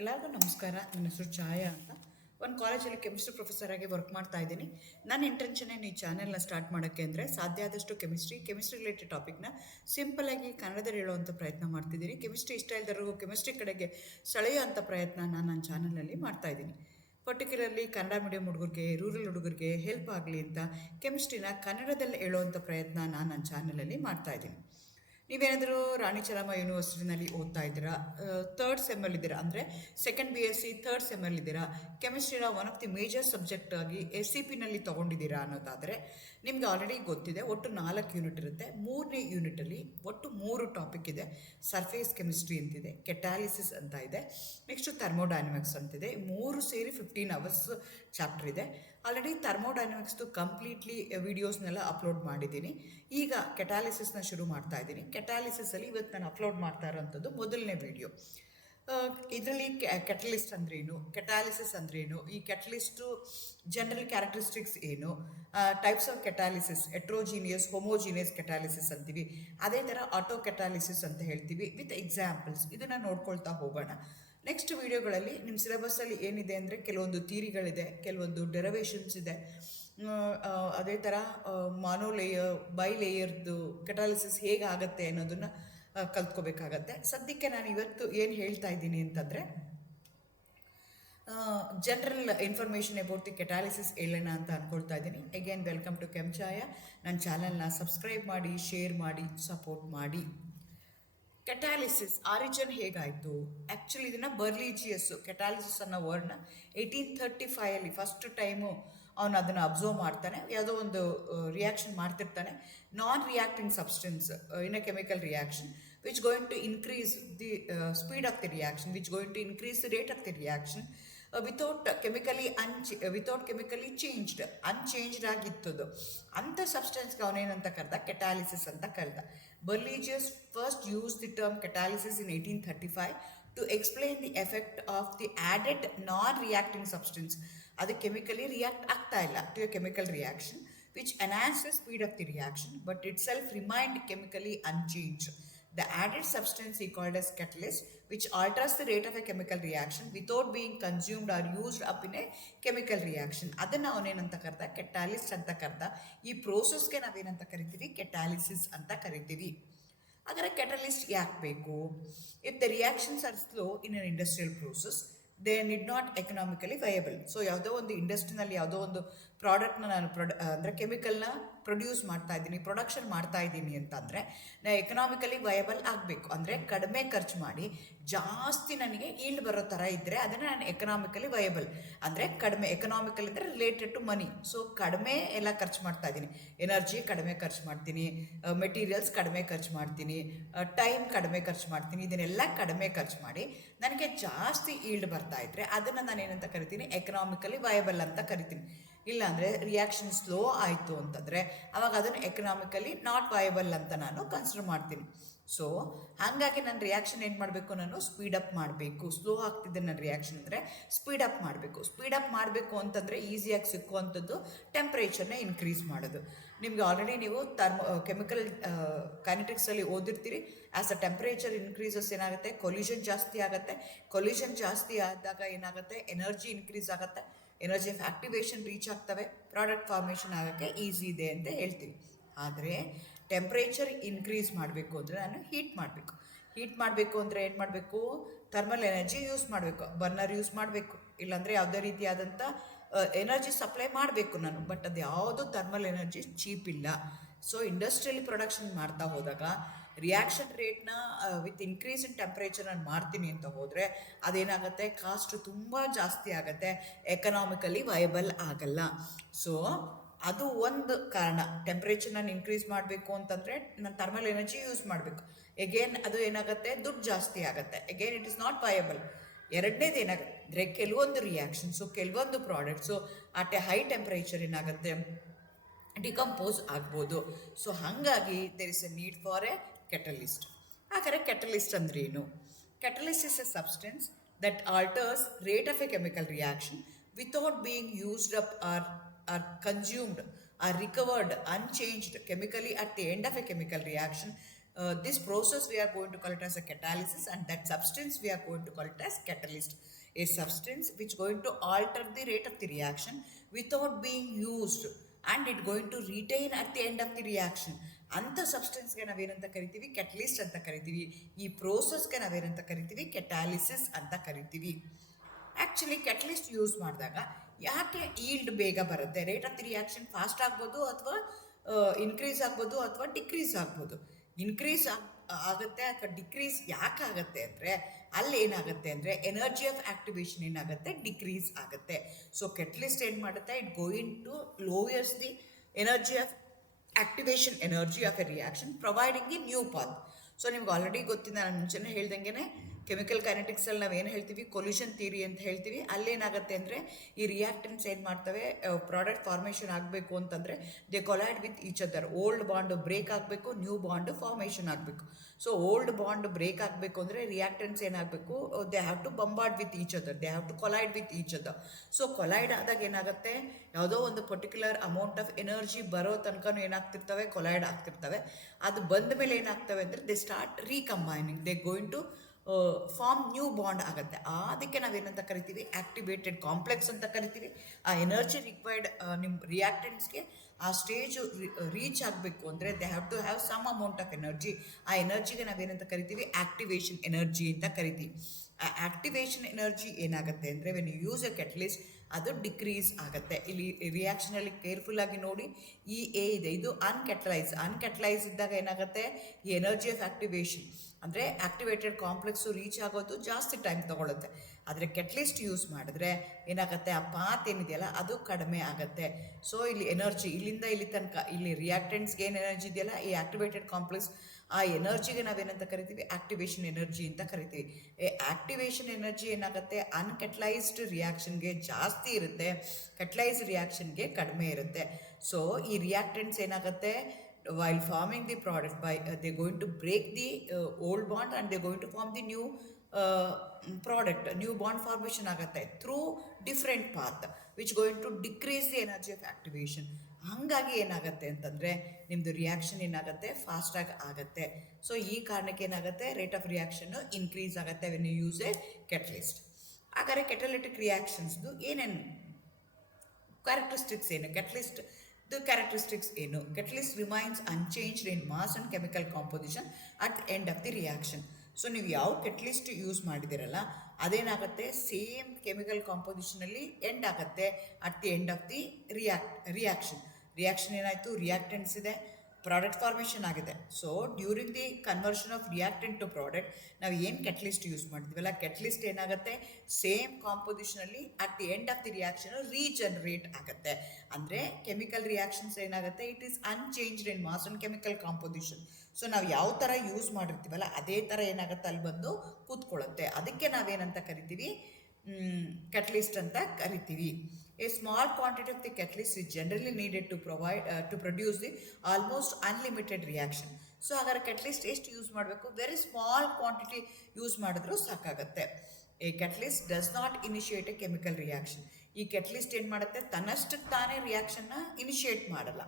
ಎಲ್ಲರಿಗೂ ನಮಸ್ಕಾರ. ನನ್ನ ಹೆಸರು ಛಾಯಾ ಅಂತ. ಒಂದು ಕಾಲೇಜಲ್ಲಿ ಕೆಮಿಸ್ಟ್ರಿ ಪ್ರೊಫೆಸರ್ ಆಗಿ ವರ್ಕ್ ಮಾಡ್ತಾ ಇದ್ದೀನಿ. ನನ್ನ ಇಂಟೆನ್ಷನ್ ಈ ಚಾನೆಲ್ನ ಸ್ಟಾರ್ಟ್ ಮಾಡೋಕ್ಕೆ ಅಂದರೆ ಸಾಧ್ಯ ಆದಷ್ಟು ಕೆಮಿಸ್ಟ್ರಿ ರಿಲೇಟೆಡ್ ಟಾಪಿಕ್ನ ಸಿಂಪಲಾಗಿ ಕನ್ನಡದಲ್ಲಿ ಹೇಳುವಂಥ ಪ್ರಯತ್ನ ಮಾಡ್ತಿದ್ದೀನಿ. ಕೆಮಿಸ್ಟ್ರಿ ಇಷ್ಟ ಇಲ್ಲದವ್ರಿಗೂ ಕೆಮಿಸ್ಟ್ರಿ ಕಡೆಗೆ ಸೆಳೆಯುವಂಥ ಪ್ರಯತ್ನ ನಾನು ನನ್ನ ಚಾನಲಲ್ಲಿ ಮಾಡ್ತಾ ಇದ್ದೀನಿ. ಪರ್ಟಿಕ್ಯುಲರ್ಲಿ ಕನ್ನಡ ಮೀಡಿಯಂ ಹುಡುಗರಿಗೆ, ರೂರಲ್ ಹುಡುಗರಿಗೆ ಹೆಲ್ಪ್ ಆಗಲಿ ಅಂತ ಕೆಮಿಸ್ಟ್ರಿನ ಕನ್ನಡದಲ್ಲಿ ಹೇಳುವಂಥ ಪ್ರಯತ್ನ ನಾನು ನನ್ನ ಚಾನಲಲ್ಲಿ ಮಾಡ್ತಾ ಇದ್ದೀನಿ. ನೀವೇನಾದರೂ ರಾಣಿ ಚೆನ್ನಮ್ಮ ಯೂನಿವರ್ಸಿಟಿನಲ್ಲಿ ಓದ್ತಾ ಇದ್ದೀರಾ, ಥರ್ಡ್ ಸೆಮ್ಮಲ್ಲಿದ್ದೀರಾ, ಅಂದರೆ ಸೆಕೆಂಡ್ BSc ಥರ್ಡ್ ಸೆಮ್ಮಲ್ಲಿದ್ದೀರಾ, ಕೆಮಿಸ್ಟ್ರಿನ one of the major subject ಆಗಿ SCPನಲ್ಲಿ ತೊಗೊಂಡಿದ್ದೀರಾ ಅನ್ನೋದಾದರೆ ನಿಮಗೆ ಆಲ್ರೆಡಿ ಗೊತ್ತಿದೆ. ಒಟ್ಟು 4 ಯೂನಿಟ್ ಇರುತ್ತೆ. 3ನೇ ಯೂನಿಟಲ್ಲಿ ಒಟ್ಟು 3 ಟಾಪಿಕ್ ಇದೆ. ಸರ್ಫೇಸ್ ಕೆಮಿಸ್ಟ್ರಿ ಅಂತಿದೆ, ಕೆಟಾಲಿಸಿಸ್ ಅಂತ ಇದೆ, ನೆಕ್ಸ್ಟು ಥರ್ಮೋಡೈನಮಿಕ್ಸ್ ಅಂತಿದೆ. 3 ಸೇರಿ 15 ಅವರ್ಸ್ ಚಾಪ್ಟರ್ ಇದೆ. ಆಲ್ರೆಡಿ ಥರ್ಮೋಡೈನಮಿಕ್ಸ್ದು ಕಂಪ್ಲೀಟ್ಲಿ ವಿಡಿಯೋಸ್ನೆಲ್ಲ ಅಪ್ಲೋಡ್ ಮಾಡಿದ್ದೀನಿ. ಈಗ ಕೆಟಾಲಿಸಿಸ್ನ ಶುರು ಮಾಡ್ತಾ ಇದ್ದೀನಿ. ಕೆಟಾಲಿಸಿಸಲ್ಲಿ ಇವತ್ತು ನಾನು ಅಪ್ಲೋಡ್ ಮಾಡ್ತಾ ಇರೋಂಥದ್ದು ಮೊದಲನೇ ವಿಡಿಯೋ. ಇದರಲ್ಲಿ ಕೆಟಲಿಸ್ಟ್ ಅಂದ್ರೇನು, ಕೆಟಾಲಿಸಿಸ್ ಅಂದ್ರೇನು, ಈ ಕೆಟಲಿಸ್ಟು ಜನರಲ್ ಕ್ಯಾರೆಕ್ಟರಿಸ್ಟಿಕ್ಸ್ ಏನು, ಟೈಪ್ಸ್ ಆಫ್ ಕೆಟಾಲಿಸಿಸ್, ಎಟ್ರೋಜಿನಿಯಸ್, ಹೋಮೋಜಿನಿಯಸ್ ಕೆಟಾಲಿಸಿಸ್ ಅಂತೀವಿ, ಅದೇ ಥರ ಆಟೋ ಕೆಟಾಲಿಸಿಸ್ ಅಂತ ಹೇಳ್ತೀವಿ ವಿತ್ ಎಕ್ಸಾಂಪಲ್ಸ್. ಇದನ್ನು ನೋಡ್ಕೊಳ್ತಾ ಹೋಗೋಣ. ನೆಕ್ಸ್ಟ್ ವೀಡಿಯೋಗಳಲ್ಲಿ ನಿಮ್ಮ ಸಿಲೆಬಸ್ಸಲ್ಲಿ ಏನಿದೆ ಅಂದರೆ ಕೆಲವೊಂದು ಥಿಯರಿಗಳಿದೆ, ಕೆಲವೊಂದು ಡೆರವೇಷನ್ಸ್ ಇದೆ, ಅದೇ ಥರ ಬೈ ಲೇಯರ್ದು ಕೆಟಾಲಿಸಿಸ್ ಹೇಗೆ ಆಗುತ್ತೆ ಅನ್ನೋದನ್ನು ಕಲ್ತ್ಕೋಬೇಕಾಗತ್ತೆ. ಸದ್ಯಕ್ಕೆ ನಾನು ಇವತ್ತು ಏನು ಹೇಳ್ತಾ ಇದ್ದೀನಿ ಅಂತಂದರೆ general information about the catalysis ಹೇಳೋಣ ಅಂತ ಅಂದ್ಕೊಳ್ತಾ ಇದ್ದೀನಿ. Again welcome to Kenchaya. ನನ್ನ ಚಾನಲ್ನ ಸಬ್ಸ್ಕ್ರೈಬ್ ಮಾಡಿ, ಶೇರ್ ಮಾಡಿ, ಸಪೋರ್ಟ್ ಮಾಡಿ. ಕೆಟಾಲಿಸಿಸ್ ಆರಿಜಿನ್ ಹೇಗಾಯಿತು? ಆ್ಯಕ್ಚುಲಿ ಇದನ್ನು ಬರ್ಲಿಜಿಯಸ್ಸು ಕೆಟಾಲಿಸಿಸ್ ಅನ್ನೋ ವರ್ಡ್ನ 1835 ಫಸ್ಟ್ ಟೈಮು ಅವನು ಅದನ್ನು ಅಬ್ಸರ್ವ್ ಮಾಡ್ತಾನೆ. ಯಾವುದೋ ಒಂದು ರಿಯಾಕ್ಷನ್ ಮಾಡ್ತಿರ್ತಾನೆ, non reacting substance in a chemical reaction which going to increase the speed of the reaction, which going to increase the rate of the reaction without chemically unchanged ಆಗಿತ್ತದು. ಅಂಥ ಸಬ್ಸ್ಟೆನ್ಸ್ಗೆ ಅವನೇನಂತ ಕರೆದ? ಕೆಟಾಲಿಸಿಸ್ ಅಂತ ಕರೆದ. Berzelius first use the term catalysis in 1835 to explain the effect of the added non-reacting substance. ಅದು chemically react ಆಗ್ತಾ ಇಲ್ಲ to a chemical reaction which enhance the speed of the reaction but itself remained chemically unchanged. The added substance he called as catalyst which alters the rate of a chemical reaction without being consumed or used up in a chemical reaction. ಅದನ್ನು ಅವನೇನಂತ ಕರೆದ? Catalyst ಅಂತ ಕರೆದ. ಈ ಪ್ರೋಸೆಸ್ಗೆ ನಾವೇನಂತ ಕರಿತೀವಿ? ಕೆಟಾಲಿಸಿಸ್ ಅಂತ ಕರಿತೀವಿ. ಹಾಗಾದರೆ ಕೆಟಲಿಸ್ಟ್ ಯಾಕೆ ಬೇಕು? If the reactions are slow in an industrial process they need not economically viable. So ಯಾವುದೋ ಒಂದು ಇಂಡಸ್ಟ್ರಿನಲ್ಲಿ ಯಾವುದೋ ಒಂದು ಪ್ರಾಡಕ್ಟ್ನ ನಾನು ಅಂದರೆ ಕೆಮಿಕಲ್ನ ಪ್ರೊಡ್ಯೂಸ್ ಮಾಡ್ತಾ ಇದ್ದೀನಿ, ಪ್ರೊಡಕ್ಷನ್ ಮಾಡ್ತಾ ಇದ್ದೀನಿ ಅಂತಂದರೆ ನಾನು ಎಕನಾಮಿಕಲಿ ವಯಬಲ್ ಆಗಬೇಕು. ಅಂದರೆ ಕಡಿಮೆ ಖರ್ಚು ಮಾಡಿ ಜಾಸ್ತಿ ನನಗೆ ಈಲ್ಡ್ ಬರೋ ಥರ ಇದ್ದರೆ ಅದನ್ನು ನಾನು ಎಕನಾಮಿಕಲಿ ವಯಬಲ್. ಅಂದರೆ ಕಡಿಮೆ ಎಕನಾಮಿಕಲ್ ಅಂದರೆ ರಿಲೇಟೆಡ್ ಟು ಮನಿ. ಸೊ ಕಡಿಮೆ ಎಲ್ಲ ಖರ್ಚು ಮಾಡ್ತಾ ಇದ್ದೀನಿ, ಎನರ್ಜಿ ಕಡಿಮೆ ಖರ್ಚು ಮಾಡ್ತೀನಿ, ಮೆಟೀರಿಯಲ್ಸ್ ಕಡಿಮೆ ಖರ್ಚು ಮಾಡ್ತೀನಿ, ಟೈಮ್ ಕಡಿಮೆ ಖರ್ಚು ಮಾಡ್ತೀನಿ, ಇದನ್ನೆಲ್ಲ ಕಡಿಮೆ ಖರ್ಚು ಮಾಡಿ ನನಗೆ ಜಾಸ್ತಿ ಈಲ್ಡ್ ಬರ್ತಾ ಇದ್ದರೆ ಅದನ್ನು ನಾನು ಏನಂತ ಕರಿತೀನಿ? ಎಕನಾಮಿಕಲಿ ವಯಬಲ್ ಅಂತ ಕರಿತೀನಿ. ಇಲ್ಲಾಂದರೆ ರಿಯಾಕ್ಷನ್ ಸ್ಲೋ ಆಯಿತು ಅಂತಂದರೆ ಅವಾಗ ಅದನ್ನು ಎಕನಾಮಿಕಲಿ ನಾಟ್ ವಯಬಲ್ ಅಂತ ನಾನು ಕನ್ಸಿಡರ್ ಮಾಡ್ತೀನಿ. ಸೊ ಹಾಗಾಗಿ ನನ್ನ ರಿಯಾಕ್ಷನ್ ಏನು ಮಾಡಬೇಕು? ನಾನು ಸ್ಪೀಡಪ್ ಮಾಡಬೇಕು. ಸ್ಲೋ ಆಗ್ತಿದ್ದೆ ನನ್ನ ರಿಯಾಕ್ಷನ್ ಅಂದರೆ ಸ್ಪೀಡಪ್ ಮಾಡಬೇಕು. ಸ್ಪೀಡಪ್ ಮಾಡಬೇಕು ಅಂತಂದರೆ ಈಸಿಯಾಗಿ ಸಿಕ್ಕುವಂಥದ್ದು ಟೆಂಪ್ರೇಚರ್ನ ಇನ್ಕ್ರೀಸ್ ಮಾಡೋದು. ನಿಮಗೆ ಆಲ್ರೆಡಿ ನೀವು ಕೆಮಿಕಲ್ ಕೈನೆಟಿಕ್ಸಲ್ಲಿ ಓದಿರ್ತೀರಿ. ಆ್ಯಸ್ ಅ ಟೆಂಪ್ರೇಚರ್ ಇನ್ಕ್ರೀಸಸ್ ಏನಾಗುತ್ತೆ? ಕೊಲ್ಯೂಷನ್ ಜಾಸ್ತಿ ಆಗುತ್ತೆ. ಕೊಲ್ಯೂಷನ್ ಜಾಸ್ತಿ ಆದಾಗ ಏನಾಗುತ್ತೆ? ಎನರ್ಜಿ ಇನ್ಕ್ರೀಸ್ ಆಗುತ್ತೆ. ಎನರ್ಜಿ ಆಫ್ ಆಕ್ಟಿವೇಶನ್ ರೀಚ್ ಆಗ್ತವೆ, ಪ್ರಾಡಕ್ಟ್ ಫಾರ್ಮೇಷನ್ ಆಗೋಕ್ಕೆ ಈಸಿ ಇದೆ ಅಂತ ಹೇಳ್ತೀವಿ. ಆದರೆ ಟೆಂಪ್ರೇಚರ್ ಇನ್ಕ್ರೀಸ್ ಮಾಡಬೇಕು ಅಂದರೆ ನಾನು ಹೀಟ್ ಮಾಡಬೇಕು ಅಂದರೆ ಏನು ಮಾಡಬೇಕು? ಥರ್ಮಲ್ ಎನರ್ಜಿ ಯೂಸ್ ಮಾಡಬೇಕು, ಬರ್ನರ್ ಯೂಸ್ ಮಾಡಬೇಕು, ಇಲ್ಲಾಂದರೆ ಯಾವುದೇ ರೀತಿಯಾದಂಥ ಎನರ್ಜಿ ಸಪ್ಲೈ ಮಾಡಬೇಕು ನಾನು. ಬಟ್ ಅದು ಯಾವುದು ಥರ್ಮಲ್ ಎನರ್ಜಿ ಚೀಪ್ ಇಲ್ಲ. ಸೊ ಇಂಡಸ್ಟ್ರಿಯಲಿ ಪ್ರೊಡಕ್ಷನ್ ಮಾಡ್ತಾ ಹೋದಾಗ ರಿಯಾಕ್ಷನ್ ರೇಟ್ನ ವಿತ್ ಇನ್ಕ್ರೀಸ್ ಇನ್ ಟೆಂಪ್ರೇಚರ್ ನಾನು ಮಾಡ್ತೀನಿ ಅಂತ ಹೋದರೆ ಅದೇನಾಗುತ್ತೆ? ಕಾಸ್ಟು ತುಂಬ ಜಾಸ್ತಿ ಆಗುತ್ತೆ, ಎಕನಾಮಿಕಲಿ ವಯಬಲ್ ಆಗಲ್ಲ. ಸೊ ಅದು ಒಂದು ಕಾರಣ. ಟೆಂಪ್ರೇಚರ್ ನಾನು ಇನ್ಕ್ರೀಸ್ ಮಾಡಬೇಕು ಅಂತಂದರೆ ನಾನು ಥರ್ಮಲ್ ಎನರ್ಜಿ ಯೂಸ್ ಮಾಡಬೇಕು. ಎಗೇನ್ ಅದು ಏನಾಗುತ್ತೆ? ದುಡ್ಡು ಜಾಸ್ತಿ ಆಗುತ್ತೆ. Again it is not viable. ಎರಡನೇದು ಏನಾಗುತ್ತೆ ಅಂದರೆ ಕೆಲವೊಂದು ರಿಯಾಕ್ಷನ್ಸು, ಕೆಲವೊಂದು products at a high temperature ಏನಾಗುತ್ತೆ? ಡಿಕಂಪೋಸ್ ಆಗ್ಬೋದು. ಸೊ ಹಾಗಾಗಿ there is a need for a catalyst. ಹಾಗಾದರೆ ಕೆಟಲಿಸ್ಟ್ ಅಂದ್ರೆ ಏನು? Catalyst is a substance that alters rate of a chemical reaction without being used up or consumed or recovered unchanged chemically at the end of a chemical reaction this process we are going to call it as a catalysis, and that substance we are going to call it as catalyst, a substance which going to alter the rate of the reaction without being used, and it going to retain at the end of the reaction. ಅಂಥ ಸಬ್ಸ್ಟೆನ್ಸ್ಗೆ ನಾವೇನಂತ ಕರಿತೀವಿ, catalyst ಅಂತ ಕರಿತೀವಿ. ಈ ಪ್ರೋಸೆಸ್ಗೆ ನಾವೇನಂತ ಕರಿತೀವಿ, ಕೆಟಾಲಿಸಿಸ್ ಅಂತ ಕರಿತೀವಿ. ಆ್ಯಕ್ಚುಲಿ ಕೆಟಲಿಸ್ಟ್ ಯೂಸ್ ಮಾಡಿದಾಗ ಯಾಕೆ ಈಲ್ಡ್ ಬೇಗ ಬರುತ್ತೆ, rate of the reaction fast ಆಗ್ಬೋದು ಅಥವಾ ಇನ್ಕ್ರೀಸ್ ಆಗ್ಬೋದು ಅಥವಾ ಡಿಕ್ರೀಸ್ ಆಗ್ಬೋದು. ಇನ್ಕ್ರೀಸ್ ಆಗುತ್ತೆ ಅಥವಾ ಡಿಕ್ರೀಸ್ ಯಾಕೆ ಆಗುತ್ತೆ ಅಂದರೆ, ಅಲ್ಲಿ ಏನಾಗುತ್ತೆ ಅಂದರೆ ಎನರ್ಜಿ ಆಫ್ ಆ್ಯಕ್ಟಿವೇಶನ್ ಏನಾಗುತ್ತೆ, ಡಿಕ್ರೀಸ್ ಆಗುತ್ತೆ. ಸೊ ಕೆಟಲಿಸ್ಟ್ ಏನು ಮಾಡುತ್ತೆ, it going to lowers the energy of activation energy of a reaction providing the new path. So ನಿಮ್ಗೆ ಆಲ್ರೆಡಿ ಗೊತ್ತಿದೆ, ನಾನು ಮುಂಚೆನೇ ಹೇಳ್ದಂಗೆ ಕೆಮಿಕಲ್ ಕೈನೆಟಿಕ್ಸಲ್ಲಿ ನಾವೇನು ಹೇಳ್ತೀವಿ, ಕೊಲ್ಯೂಷನ್ ಥಿಯರಿ ಅಂತ ಹೇಳ್ತೀವಿ. ಅಲ್ಲೇನಾಗುತ್ತೆ ಅಂದರೆ ಈ ರಿಯಾಕ್ಟೆಂಟ್ಸ್ ಏನು ಮಾಡ್ತವೆ, ಪ್ರಾಡಕ್ಟ್ ಫಾರ್ಮೇಷನ್ ಆಗಬೇಕು ಅಂತಂದರೆ they collide with each other. Old bond break ಆಗಬೇಕು, ನ್ಯೂ ಬಾಂಡ್ ಫಾರ್ಮೇಷನ್ ಆಗಬೇಕು. ಸೊ ಓಲ್ಡ್ ಬಾಂಡ್ ಬ್ರೇಕ್ ಆಗಬೇಕು ಅಂದರೆ ರಿಯಾಕ್ಟೆಂಟ್ಸ್ ಏನಾಗಬೇಕು, they have to bombard with each other, they have to collide with each other. So collide ಆದಾಗ ಏನಾಗುತ್ತೆ, ಯಾವುದೋ ಒಂದು particular amount of energy ಬರೋ ತನಕ ಏನಾಗ್ತಿರ್ತವೆ, ಕೊಲೈಡ್ ಆಗ್ತಿರ್ತವೆ. ಅದು ಬಂದ ಮೇಲೆ ಏನಾಗ್ತವೆ ಅಂದರೆ they start recombining, they going to form new bond ಆಗುತ್ತೆ. ಅದಕ್ಕೆ ನಾವೇನಂತ ಕರಿತೀವಿ, ಆ್ಯಕ್ಟಿವೇಟೆಡ್ ಕಾಂಪ್ಲೆಕ್ಸ್ ಅಂತ ಕರಿತೀವಿ. ಆ ಎನರ್ಜಿ ರಿಕ್ವೈರ್ಡ್ ನಿಮ್ಮ ರಿಯಾಕ್ಟೆಂಟ್ಸ್ಗೆ ಆ ಸ್ಟೇಜು ರೀಚ್ ಆಗಬೇಕು ಅಂದರೆ they have to have some amount of energy. ಆ ಎನರ್ಜಿಗೆ ನಾವೇನಂತ ಕರಿತೀವಿ, ಆ್ಯಕ್ಟಿವೇಶನ್ ಎನರ್ಜಿ ಅಂತ ಕರಿತೀವಿ. ಆ ಆ್ಯಕ್ಟಿವೇಶನ್ ಎನರ್ಜಿ ಏನಾಗುತ್ತೆ ಅಂದರೆ when you use a catalyst ಅದು ಡಿಕ್ರೀಸ್ ಆಗುತ್ತೆ. ಇಲ್ಲಿ ರಿಯಾಕ್ಷನಲ್ಲಿ ಕೇರ್ಫುಲ್ಲಾಗಿ ನೋಡಿ, ಈ ಎ ಇದೆ, ಇದು ಅನ್ಕೆಟಲೈಸ್ ಇದ್ದಾಗ ಏನಾಗುತ್ತೆ, ಈ ಎನರ್ಜಿ ಆಫ್ ಆ್ಯಕ್ಟಿವೇಶನ್ ಅಂದರೆ ಆ್ಯಕ್ಟಿವೇಟೆಡ್ ಕಾಂಪ್ಲೆಕ್ಸು ರೀಚ್ ಆಗೋದು ಜಾಸ್ತಿ ಟೈಮ್ ತೊಗೊಳುತ್ತೆ. ಆದರೆ ಕೆಟಲಿಸ್ಟ್ ಯೂಸ್ ಮಾಡಿದ್ರೆ ಏನಾಗುತ್ತೆ, ಆ ಪಾತ್ ಏನಿದೆಯಲ್ಲ ಅದು ಕಡಿಮೆ ಆಗುತ್ತೆ. ಸೊ ಇಲ್ಲಿ ಎನರ್ಜಿ ಇಲ್ಲಿಂದ ಇಲ್ಲಿ ತನಕ, ಇಲ್ಲಿ ರಿಯಾಕ್ಟೆಂಟ್ಸ್ಗೆ ಏನು ಎನರ್ಜಿ ಇದೆಯಲ್ಲ, ಈ ಆ್ಯಕ್ಟಿವೇಟೆಡ್ ಕಾಂಪ್ಲೆಕ್ಸ್ ಆ ಎನರ್ಜಿಗೆ ನಾವೇನಂತ ಕರಿತೀವಿ, ಆ್ಯಕ್ಟಿವೇಶನ್ ಎನರ್ಜಿ ಅಂತ ಕರಿತೀವಿ. ಆ್ಯಕ್ಟಿವೇಶನ್ ಎನರ್ಜಿ ಏನಾಗುತ್ತೆ, ಅನ್ಕೆಟಲೈಸ್ಡ್ ರಿಯಾಕ್ಷನ್ಗೆ ಜಾಸ್ತಿ ಇರುತ್ತೆ, ಕೆಟಲೈಸ್ಡ್ ರಿಯಾಕ್ಷನ್ಗೆ ಕಡಿಮೆ ಇರುತ್ತೆ. ಸೊ ಈ ರಿಯಾಕ್ಟೆಂಟ್ಸ್ ಏನಾಗುತ್ತೆ, while forming the product by they're going to break the old bond and they're going to form the new product. New bond formation ಆಗುತ್ತೆ through different path which going to decrease the energy of activation. ಹಾಗಾಗಿ ಏನಾಗುತ್ತೆ ಅಂತಂದರೆ ನಿಮ್ಮದು reaction ಏನಾಗುತ್ತೆ, ಫಾಸ್ಟಾಗಿ ಆಗುತ್ತೆ. So ಈ ಕಾರಣಕ್ಕೆ ಏನಾಗುತ್ತೆ, ರೇಟ್ ಆಫ್ ರಿಯಾಕ್ಷನ್ನು ಇನ್ಕ್ರೀಸ್ ಆಗುತ್ತೆ when you use a catalyst. ಹಾಗಾದರೆ ಕೆಟಲಿಟಿಕ್ ರಿಯಾಕ್ಷನ್ಸ್ದು ಏನೇನು ಕ್ಯಾರೆಕ್ಟರಿಸ್ಟಿಕ್ಸ್ ಏನು, ಕೆಟಲಿಸ್ಟ್ the characteristics ಏನು, catalyst remains unchanged in mass and chemical composition at the end of the reaction. So ನೀವು ಯಾವ ಕೆಟಲಿಸ್ಟ್ ಯೂಸ್ ಮಾಡಿದಿರಲ್ಲ ಅದೇನಾಗುತ್ತೆ, ಸೇಮ್ ಕೆಮಿಕಲ್ ಕಾಂಪೋಸಿಷನಲ್ಲಿ ಎಂಡ್ ಆಗುತ್ತೆ at the end of the reaction ಏನಾಯಿತು, ರಿಯಾಕ್ಟೆಂಟ್ಸ್ ಇದೆ, ಪ್ರಾಡಕ್ಟ್ ಫಾರ್ಮೇಷನ್ ಆಗಿದೆ. So during the conversion of reactant to product ನಾವು ಏನು ಕೆಟಲಿಸ್ಟ್ ಯೂಸ್ ಮಾಡ್ತೀವಲ್ಲ, ಕೆಟಲಿಸ್ಟ್ ಏನಾಗುತ್ತೆ, ಸೇಮ್ ಕಾಂಪೋಸಿಷನಲ್ಲಿ at the end of the reaction regenerate ಆಗುತ್ತೆ. ಅಂದರೆ ಕೆಮಿಕಲ್ ರಿಯಾಕ್ಷನ್ಸ್ ಏನಾಗುತ್ತೆ, it is unchanged in mass and chemical composition. So ನಾವು ಯಾವ ಥರ ಯೂಸ್ ಮಾಡಿರ್ತೀವಲ್ಲ ಅದೇ ಥರ ಏನಾಗುತ್ತೆ ಅಲ್ಲಿ ಬಂದು ಕೂತ್ಕೊಳ್ಳುತ್ತೆ. ಅದಕ್ಕೆ ನಾವೇನಂತ ಕರಿತೀವಿ, ಕೆಟಲಿಸ್ಟ್ ಅಂತ ಕರಿತೀವಿ. A small quantity of the catalyst is generally needed to produce the almost unlimited reaction. So ಹಾಗಾದ್ರೆ ಕೆಟಲಿಸ್ಟ್ ಎಷ್ಟು ಯೂಸ್ ಮಾಡಬೇಕು, ವೆರಿ ಸ್ಮಾಲ್ ಕ್ವಾಂಟಿಟಿ ಯೂಸ್ ಮಾಡಿದ್ರೂ ಸಾಕಾಗುತ್ತೆ. A catalyst does not initiate a chemical reaction. ಈ catalyst ಏನು ಮಾಡುತ್ತೆ, ತನ್ನಷ್ಟಕ್ಕೆ ತಾನೇ ರಿಯಾಕ್ಷನ್ನ ಇನಿಷಿಯೇಟ್ ಮಾಡಲ್ಲ.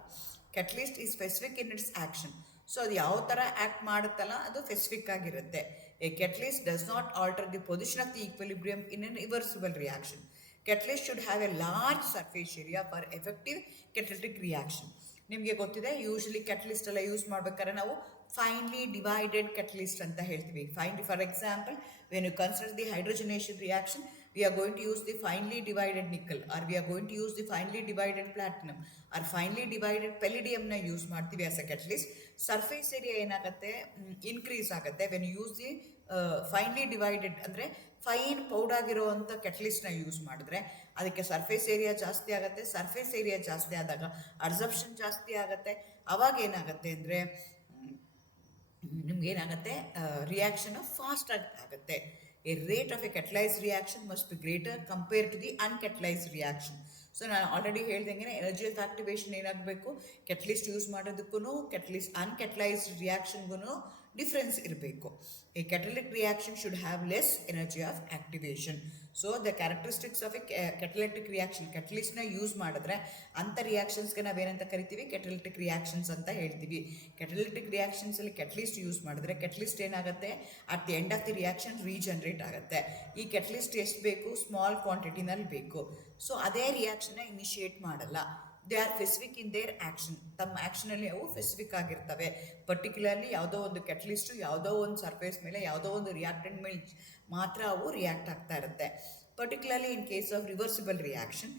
Catalyst is specific in its action. So ಅದು ಯಾವ ಥರ ಆ್ಯಕ್ಟ್ ಮಾಡುತ್ತಲ್ಲ ಅದು ಸ್ಪೆಸಿಫಿಕ್ ಆಗಿರುತ್ತೆ. A catalyst does not alter the position of the equilibrium in an reversible reaction. Catalyst should have a large surface area for effective catalytic reaction. ನಿಮಗೆ ಗೊತ್ತಿದೆ, usually catalyst ಎಲ್ಲ use ಮಾಡ್ಬೇಕಾದ್ರೆ ನಾವು ಫೈನ್ಲಿ ಡಿವೈಡೆಡ್ ಕೆಟಲಿಸ್ಟ್ ಅಂತ ಹೇಳ್ತೀವಿ. For example, when you consider the hydrogenation reaction, we are going to use the finely divided nickel, or we are going to use the finely divided platinum, or finely divided palladium na use ಮಾಡ್ತೀವಿ as a catalyst. Surface area ಏನಾಗುತ್ತೆ, increase ಆಗುತ್ತೆ when use the finally divided ಅಂದರೆ fine ಪೌಡಾಗಿರೋವಂಥ ಕೆಟಲಿಸ್ಟ್ನ use ಮಾಡಿದ್ರೆ ಅದಕ್ಕೆ surface area ಜಾಸ್ತಿ ಆಗುತ್ತೆ. Surface area ಜಾಸ್ತಿ ಆದಾಗ ಅಬ್ಸರ್ಪ್ಷನ್ ಜಾಸ್ತಿ ಆಗುತ್ತೆ. ಅವಾಗ ಏನಾಗುತ್ತೆ ಅಂದರೆ ನಿಮ್ಗೇನಾಗುತ್ತೆ, ರಿಯಾಕ್ಷನು ಫಾಸ್ಟಾಗಿ ಆಗುತ್ತೆ. A rate of a catalyzed reaction must be greater compared to the uncatalyzed reaction. So ನಾನು ಆಲ್ರೆಡಿ ಹೇಳ್ದಂಗೆ ಎನರ್ಜಿ ಆಫ್ ಆಕ್ಟಿವೇಶನ್ ಏನಾಗಬೇಕು, ಕೆಟಲಿಸ್ಟ್ ಯೂಸ್ ಮಾಡೋದಕ್ಕೂ ಅನ್ಕೆಟಲೈಸ್ಡ್ ರಿಯಾಕ್ಷನ್ಗೂ ಡಿಫ್ರೆನ್ಸ್ ಇರಬೇಕು. A catalytic reaction should have less energy of activation. So the characteristics of a catalytic reaction, ಕೆಟಲಿಸ್ಟ್ನ use ಮಾಡಿದ್ರೆ ಅಂಥ ರಿಯಾಕ್ಷನ್ಸ್ಗೆ ನಾವೇನಂತ ಕರಿತೀವಿ, ಕೆಟಲಿಟಿಕ್ ರಿಯಾಕ್ಷನ್ಸ್ ಅಂತ ಹೇಳ್ತೀವಿ. ಕೆಟಲಿಟಿಕ್ ರಿಯಾಕ್ಷನ್ಸಲ್ಲಿ ಕೆಟಲಿಸ್ಟ್ ಯೂಸ್ ಮಾಡಿದ್ರೆ ಕೆಟಲಿಸ್ಟ್ ಏನಾಗುತ್ತೆ, at the end of the reaction regenerate ಆಗುತ್ತೆ. ಈ ಕೆಟಲಿಸ್ಟ್ ಎಷ್ಟು ಬೇಕು, ಸ್ಮಾಲ್ ಕ್ವಾಂಟಿಟಿನಲ್ಲಿ ಬೇಕು. ಸೊ ಅದೇ ರಿಯಾಕ್ಷನ್ನ ಇನಿಷಿಯೇಟ್ ಮಾಡಲ್ಲ. They are specific in their action, ತಮ್ಮ ಆ್ಯಕ್ಷನಲ್ಲಿ ಅವು ಸ್ಪೆಸಿಫಿಕ್ ಆಗಿರ್ತವೆ. ಪರ್ಟಿಕ್ಯುಲರ್ಲಿ ಯಾವುದೋ ಒಂದು ಕೆಟಲಿಸ್ಟು ಯಾವುದೋ ಒಂದು ಸರ್ಫೇಸ್ ಮೇಲೆ ಯಾವುದೋ ಒಂದು ರಿಯಾಕ್ಟೆಂಟ್ ಮೇಲೆ ಮಾತ್ರ ಅವು ರಿಯಾಕ್ಟ್ ಆಗ್ತಾ ಇರುತ್ತೆ. Particularly in case of reversible reaction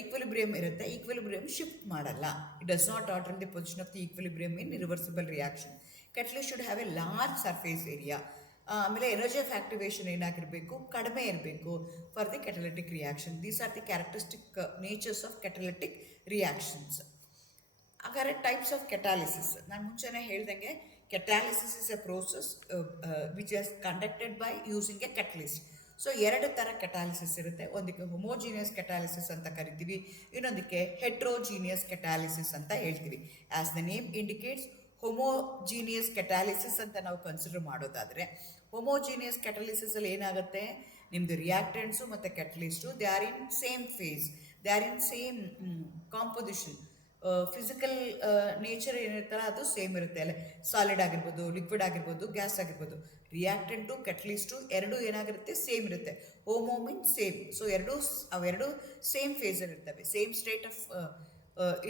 equilibrium ಇರುತ್ತೆ, ಈಕ್ವಿಲಿಬ್ರಿಯಮ್ ಶಿಫ್ಟ್ ಮಾಡಲ್ಲ. It does not alter the position of the equilibrium in reversible reaction. Catalyst should have a large surface area. ಆಮೇಲೆ ಎನರ್ಜಿ ಆಫ್ ಆಕ್ಟಿವೇಶನ್ ಏನಾಗಿರಬೇಕು, ಕಡಿಮೆ ಇರಬೇಕು for the catalytic reaction. These are the characteristic natures of catalytic reactions. ಹಾಗಾದ್ರೆ types of catalysis, ನಾನು ಮುಂಚೆನೇ ಹೇಳ್ದಂಗೆ catalysis is a process which is conducted by using A catalyst. So ಎರಡು ಥರ ಕೆಟಾಲಿಸಿಸ್ ಇರುತ್ತೆ. ಒಂದಕ್ಕೆ ಹೊಮೋಜಿನಿಯಸ್ ಕೆಟಾಲಿಸಿಸ್ ಅಂತ ಕರಿತೀವಿ, ಇನ್ನೊಂದಕ್ಕೆ ಹೆಟ್ರೋಜಿನಿಯಸ್ ಕೆಟಾಲಿಸಿಸ್ ಅಂತ ಹೇಳ್ತೀವಿ. ಆ್ಯಸ್ ದ ನೇಮ್ ಇಂಡಿಕೇಟ್ಸ್, ಹೊಮೋಜಿನಿಯಸ್ ಕೆಟಾಲಿಸಿಸ್ ಅಂತ ನಾವು ಕನ್ಸಿಡರ್ ಮಾಡೋದಾದರೆ, ಹೊಮೋಜಿನಿಯಸ್ ಕೆಟಾಲಿಸಿಸಲ್ಲಿ ಏನಾಗುತ್ತೆ, ನಿಮ್ಮದು ರಿಯಾಕ್ಟೆಂಟ್ಸು ಮತ್ತು catalyst they are in same phase, they are in same composition. Physical nature ಏನಿರ್ತಾರ ಅದು ಸೇಮ್ ಇರುತ್ತೆ. ಅಲ್ಲೇ ಸಾಲಿಡ್ ಆಗಿರ್ಬೋದು, ಲಿಕ್ವಿಡ್ ಆಗಿರ್ಬೋದು, ಗ್ಯಾಸ್ ಆಗಿರ್ಬೋದು. ರಿಯಾಕ್ಟೆಂಟು ಕೆಟಲಿಸ್ಟು ಎರಡೂ ಏನಾಗಿರುತ್ತೆ, ಸೇಮ್ ಇರುತ್ತೆ. Homo means same. ಸೊ ಅವೆರಡು ಸೇಮ್ ಫೇಸಲ್ಲಿ ಇರ್ತವೆ, ಸೇಮ್ ಸ್ಟೇಟ್ ಆಫ್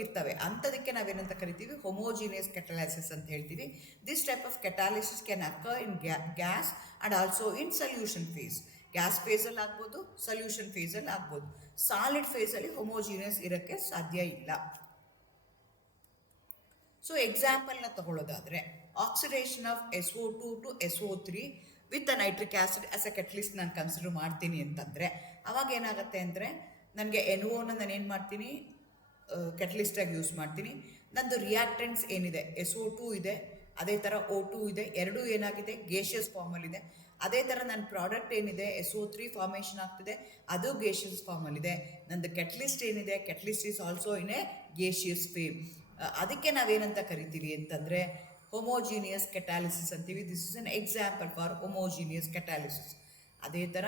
ಇರ್ತವೆ. ಅಂಥದಕ್ಕೆ ನಾವೇನಂತ ಕರಿತೀವಿ, ಹೊಮೋಜಿನಿಯಸ್ ಕೆಟಲೈಸಿಸ್ ಅಂತ ಹೇಳ್ತೀವಿ. This type of catalysis can occur in gas and also in solution phase. Gas ಫೇಸಲ್ಲಿ ಆಗ್ಬೋದು, ಸಲ್ಯೂಷನ್ ಫೇಸಲ್ಲಿ ಆಗ್ಬೋದು. ಸಾಲಿಡ್ ಫೇಸಲ್ಲಿ ಹೊಮೋಜಿನಿಯಸ್ ಇರೋಕ್ಕೆ ಸಾಧ್ಯ ಇಲ್ಲ. ಸೊ ಎಕ್ಸಾಂಪಲ್ನ ತಗೊಳ್ಳೋದಾದರೆ, oxidation of SO2 to SO3 with a nitric acid as a catalyst ನಾನು ಕನ್ಸಿಡರ್ ಮಾಡ್ತೀನಿ ಅಂತಂದರೆ, ಅವಾಗ ಏನಾಗುತ್ತೆ ಅಂದರೆ, ನನಗೆ NO ನಾನು ಏನು ಮಾಡ್ತೀನಿ, ಕೆಟಲಿಸ್ಟಾಗಿ ಯೂಸ್ ಮಾಡ್ತೀನಿ. ನಂದು ರಿಯಾಕ್ಟೆಂಟ್ಸ್ ಏನಿದೆ, SO2 ಇದೆ, ಅದೇ ಥರ O2 ಇದೆ, ಎರಡೂ ಏನಾಗಿದೆ, ಗೇಷಿಯಸ್ ಫಾರ್ಮಲ್ಲಿದೆ. ಅದೇ ಥರ ನನ್ನ ಪ್ರಾಡಕ್ಟ್ ಏನಿದೆ, SO3 ಫಾರ್ಮೇಷನ್ ಆಗ್ತಿದೆ, ಅದು ಗೇಷಿಯಸ್ ಫಾರ್ಮಲ್ಲಿದೆ. ನಂದು ಕೆಟಲಿಸ್ಟ್ ಏನಿದೆ, catalyst is also in a gaseous phase. ಅದಕ್ಕೆ ನಾವೇನಂತ ಕರಿತೀವಿ ಅಂತಂದರೆ ಹೊಮೋಜಿನಿಯಸ್ ಕೆಟಾಲಿಸಿಸ್ ಅಂತೀವಿ. This is an example for homogeneous catalysis. ಅದೇ ಥರ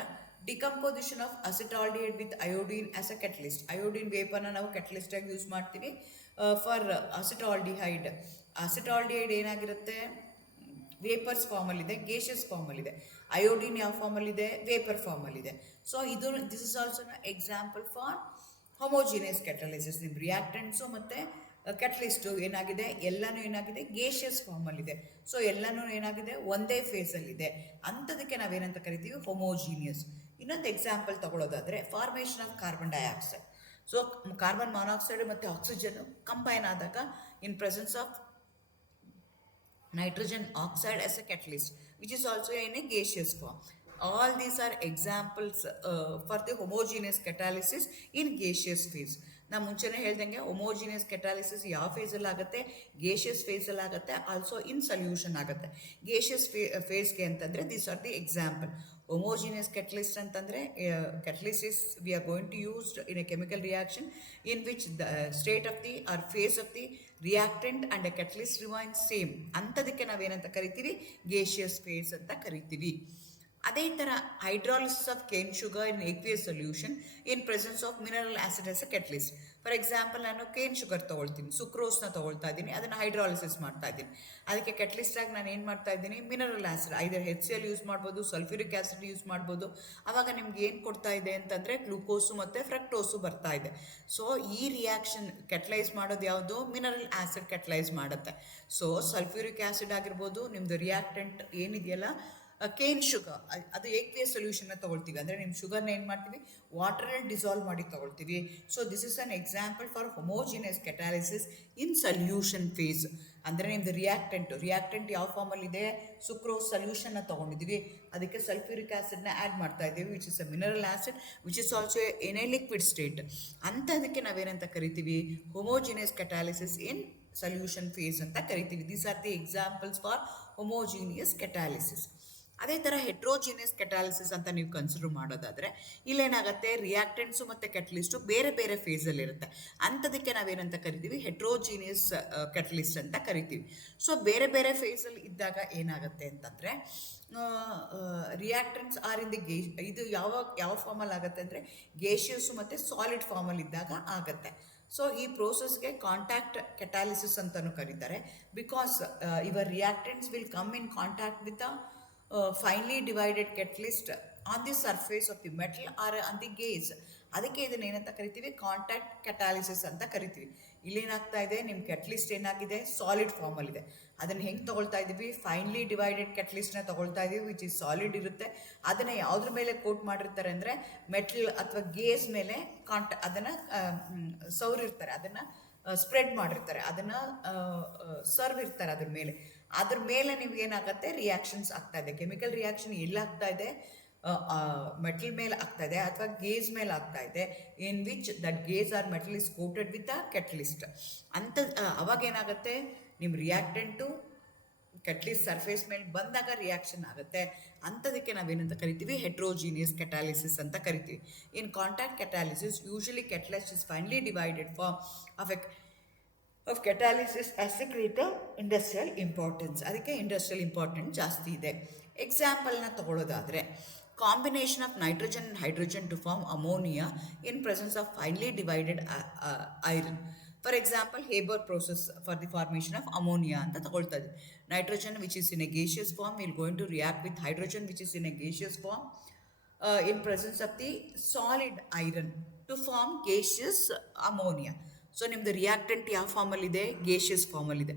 decomposition of acetaldehyde with iodine as a catalyst. Iodine ವೇಪರ್ನ ನಾವು ಕೆಟಲಿಸ್ಟಾಗಿ ಯೂಸ್ ಮಾಡ್ತೀವಿ ಫಾರ್ ಅಸಿಟಾಲ್ಡಿಹೈಡ್. ಅಸಿಟಾಲ್ಡಿಹೈಡ್ ಏನಾಗಿರುತ್ತೆ, ವೇಪರ್ಸ್ ಫಾರ್ಮಲ್ಲಿದೆ, ಗೇಷಿಯಸ್ ಫಾರ್ಮಲ್ಲಿದೆ. ಅಯೋಡಿನ್ ಯಾವ ಫಾರ್ಮಲ್ಲಿದೆ, ವೇಪರ್ ಫಾರ್ಮಲ್ಲಿದೆ. So this is also example for homogeneous catalysis. ನಿಮ್ಮ ರಿಯಾಕ್ಟೆಂಟ್ಸು ಮತ್ತು ಕೆಟಲಿಸ್ಟು ಏನಾಗಿದೆ, ಎಲ್ಲನೂ ಏನಾಗಿದೆ, ಗೇಷಿಯಸ್ ಫಾರ್ಮಲ್ಲಿದೆ. ಸೊ ಎಲ್ಲನೂ ಏನಾಗಿದೆ, ಒಂದೇ ಫೇಸಲ್ಲಿದೆ. ಅಂಥದಕ್ಕೆ ನಾವೇನಂತ ಕರಿತೀವಿ, ಹೊಮೋಜಿನಿಯಸ್. ಇನ್ನೊಂದು ಎಕ್ಸಾಂಪಲ್ ತಗೊಳ್ಳೋದಾದರೆ, formation of carbon dioxide. So carbon monoxide ಮತ್ತು ಆಕ್ಸಿಜನ್ ಕಂಬೈನ್ ಆದಾಗ in presence of nitrogen oxide as a catalyst, which is also in a gaseous form. All these are examples for the homogeneous catalysis in gaseous phase. ನಾ ಮುಂಚೆನೇ ಹೇಳ್ದಂಗೆ ಹೊಮೋಜಿನಿಯಸ್ ಕೆಟಾಲಿಸಿಸ್ ಯಾವ ಫೇಸಲ್ಲಿ ಆಗುತ್ತೆ, gaseous ಫೇಸಲ್ಲಿ ಆಗುತ್ತೆ, also in solution ಆಗುತ್ತೆ. Gaseous ಫೇಸ್ಗೆ ಅಂತಂದರೆ this are the example. Homogeneous catalyst ಅಂತಂದರೆ catalyst is we are going to used in a chemical reaction in which the state of the are phase of the reactant and a catalyst remain same. ಅಂಥದಕ್ಕೆ ನಾವೇನಂತ ಕರಿತೀವಿ, gaseous phase ಅಂತ ಕರಿತೀವಿ. ಅದೇ ಥರ hydrolysis of cane sugar in aqueous solution in presence of mineral acid as a catalyst. For example, ನಾನು Kane sugar ತೊಗೊಳ್ತೀನಿ, ಸುಕ್ರೋಸ್ನ ತೊಗೊಳ್ತಾ ಇದ್ದೀನಿ, ಅದನ್ನು ಹೈಡ್ರಾಲಿಸಿಸ್ ಮಾಡ್ತಾ ಇದ್ದೀನಿ. ಅದಕ್ಕೆ ಕೆಟಲಿಸ್ಟಾಗಿ ನಾನು ಏನು ಮಾಡ್ತಾ ಇದ್ದೀನಿ, ಮಿನರಲ್ ಆ್ಯಸಿಡ್, ಐದರ್ HCl ಯೂಸ್ ಮಾಡ್ಬೋದು, ಸಲ್ಫ್ಯೂರಿಕ್ ಆ್ಯಸಿಡ್ ಯೂಸ್ ಮಾಡ್ಬೋದು. ಆವಾಗ ನಿಮ್ಗೆ ಏನು ಕೊಡ್ತಾ ಇದೆ ಅಂತಂದರೆ ಗ್ಲೂಕೋಸು ಮತ್ತು ಫ್ರಕ್ಟೋಸು ಬರ್ತಾ ಇದೆ. ಸೊ ಈ ರಿಯಾಕ್ಷನ್ ಕೆಟಲೈಸ್ ಮಾಡೋದು ಯಾವುದು, ಮಿನರಲ್ ಆ್ಯಸಿಡ್ ಕೆಟಲೈಸ್ ಮಾಡುತ್ತೆ. ಸೊ ಸಲ್ಫ್ಯೂರಿಕ್ ಆ್ಯಸಿಡ್ ಆಗಿರ್ಬೋದು, ನಿಮ್ಮದು ರಿಯಾಕ್ಟೆಂಟ್ ಏನಿದೆಯಲ್ಲ ಕೇನ್ ಶುಗರ್, ಅದು ಏಕ್ವಿಯಸ್ ಸೊಲ್ಯೂಷನ್ನ ತೊಗೊಳ್ತೀವಿ. ಅಂದರೆ ನಿಮ್ಮ ಶುಗರ್ನ ಏನು ಮಾಡ್ತೀವಿ, ವಾಟರಲ್ಲಿ ಡಿಸಾಲ್ವ್ ಮಾಡಿ ತೊಗೊಳ್ತೀವಿ. So this is an example for homogeneous catalysis in solution phase. ಅಂದರೆ ನಿಮ್ಮದು ರಿಯಾಕ್ಟೆಂಟ್ ಯಾವ ಫಾರ್ಮಲ್ಲಿದೆ, ಸುಕ್ರೋಸ್ ಸೊಲ್ಯೂಷನ್ನ ತೊಗೊಂಡಿದ್ದೀವಿ, ಅದಕ್ಕೆ ಸಲ್ಫ್ಯೂರಿಕ್ ಆ್ಯಸಿಡ್ನ ಆ್ಯಡ್ ಮಾಡ್ತಾ ಇದ್ದೀವಿ, which is a mineral acid which is also in a liquid state. ಅಂಥದಕ್ಕೆ ನಾವೇನಂತ ಕರಿತೀವಿ, homogeneous catalysis in solution phase ಅಂತ ಕರಿತೀವಿ. These are the examples for homogeneous catalysis. ಅದೇ ಥರ ಹೆಟ್ರೋಜಿನಿಯಸ್ ಕೆಟಾಲಿಸಿಸ್ ಅಂತ ನೀವು ಕನ್ಸಿಡರ್ ಮಾಡೋದಾದರೆ ಇಲ್ಲೇನಾಗುತ್ತೆ, ರಿಯಾಕ್ಟೆಂಟ್ಸು ಮತ್ತು ಕೆಟಲಿಸ್ಟು ಬೇರೆ ಬೇರೆ ಫೇಸಲ್ಲಿರುತ್ತೆ. ಅಂಥದಕ್ಕೆ ನಾವೇನಂತ ಕರಿತೀವಿ, ಹೆಟ್ರೋಜಿನಿಯಸ್ ಕೆಟಲಿಸ್ಟ್ ಅಂತ ಕರಿತೀವಿ. ಸೊ ಬೇರೆ ಬೇರೆ ಫೇಸಲ್ಲಿ ಇದ್ದಾಗ ಏನಾಗುತ್ತೆ ಅಂತಂದರೆ, ರಿಯಾಕ್ಟೆಂಟ್ಸ್ ಆರ್ ಇನ್ ದಿ ಇದು ಯಾವ ಫಾರ್ಮಲ್ಲಿ ಆಗುತ್ತೆ ಅಂದರೆ ಗೇಷಿಯಸ್ಸು ಮತ್ತು ಸಾಲಿಡ್ ಫಾರ್ಮಲ್ಲಿ ಇದ್ದಾಗ ಆಗುತ್ತೆ. ಸೊ ಈ ಪ್ರೋಸೆಸ್ಗೆ ಕಾಂಟ್ಯಾಕ್ಟ್ ಕೆಟಾಲಿಸಿಸ್ ಅಂತಲೂ ಕರೀತಾರೆ. Because your reactants will come in contact with finely divided catalyst on the surface of the metal or on the gauze. ಅದಕ್ಕೆ ಇದನ್ನ ಏನಂತ ಕರಿತೀವಿ, ಕಾಂಟ್ಯಾಕ್ಟ್ ಕೆಟಾಲಿಸಿಸ್ ಅಂತ ಕರಿತೀವಿ. ಇಲ್ಲೇನಾಗ್ತಾ ಇದೆ, ನಿಮ್ಮ ಕೆಟಲಿಸ್ಟ್ ಏನಾಗಿದೆ, ಸಾಲಿಡ್ ಫಾರ್ಮಲ್ಲಿದೆ. ಅದನ್ನು ಹೆಂಗೆ ತೊಗೊಳ್ತಾ ಇದ್ದೀವಿ, ಫೈನ್ಲಿ ಡಿವೈಡೆಡ್ ಕೆಟಲಿಸ್ಟ್ನ ತೊಗೊಳ್ತಾ ಇದ್ದೀವಿ, ವಿಚ್ ಇಸ್ ಸಾಲಿಡ್ ಇರುತ್ತೆ. ಅದನ್ನು ಯಾವುದ್ರ ಮೇಲೆ ಕೋಟ್ ಮಾಡಿರ್ತಾರೆ ಅಂದರೆ ಮೆಟಲ್ ಅಥವಾ ಗೇಜ್ ಮೇಲೆ ಅದನ್ನು ಸೌರಿರ್ತಾರೆ, ಅದನ್ನು ಸ್ಪ್ರೆಡ್ ಮಾಡಿರ್ತಾರೆ, ಅದನ್ನು ಸರ್ವ್ ಇರ್ತಾರೆ ಅದ್ರ ಮೇಲೆ ನಿಮ್ಗೆ ಏನಾಗುತ್ತೆ, ರಿಯಾಕ್ಷನ್ಸ್ ಆಗ್ತಾ ಇದೆ. ಕೆಮಿಕಲ್ ರಿಯಾಕ್ಷನ್ ಎಲ್ಲಾಗ್ತಾ ಇದೆ, ಮೆಟಲ್ ಮೇಲೆ ಆಗ್ತಾ ಇದೆ ಅಥವಾ ಗೇಜ್ ಮೇಲೆ ಆಗ್ತಾ ಇದೆ, in which that gauze or metal is coated with a catalyst ಅಂತ. ಅವಾಗ ಏನಾಗುತ್ತೆ, ನಿಮ್ಮ ರಿಯಾಕ್ಟೆಂಟು ಕೆಟಲಿಸ್ಟ್ ಸರ್ಫೇಸ್ ಮೇಲೆ ಬಂದಾಗ ರಿಯಾಕ್ಷನ್ ಆಗುತ್ತೆ. ಅಂಥದಕ್ಕೆ ನಾವೇನಂತ ಕರಿತೀವಿ, ಹೆಟ್ರೋಜಿನಿಯಸ್ ಕೆಟಾಲಿಸಿಸ್ ಅಂತ ಕರಿತೀವಿ. In contact catalysis usually catalyst is finely divided form of catalysis as a critical industrial importance. ಅದಕ್ಕೆ ಇಂಡಸ್ಟ್ರಿಯಲ್ ಇಂಪಾರ್ಟೆನ್ಸ್ ಜಾಸ್ತಿ ಇದೆ. ಎಕ್ಸಾಂಪಲ್ನ ತಗೊಳ್ಳೋದಾದರೆ, combination of nitrogen and hydrogen to form ammonia in presence of finely divided iron. For example, Haber process for the formation of ammonia anta ತಗೊಳ್ತಾ ಇದೆ. Nitrogen which is in a gaseous form will going to react with hydrogen which is in a gaseous form in presence of the solid iron to form gaseous ammonia. So ನಿಮ್ಮದು reactant ಯಾವ ಫಾರ್ಮಲ್ಲಿದೆ, gaseous ಫಾರ್ಮಲ್ಲಿದೆ.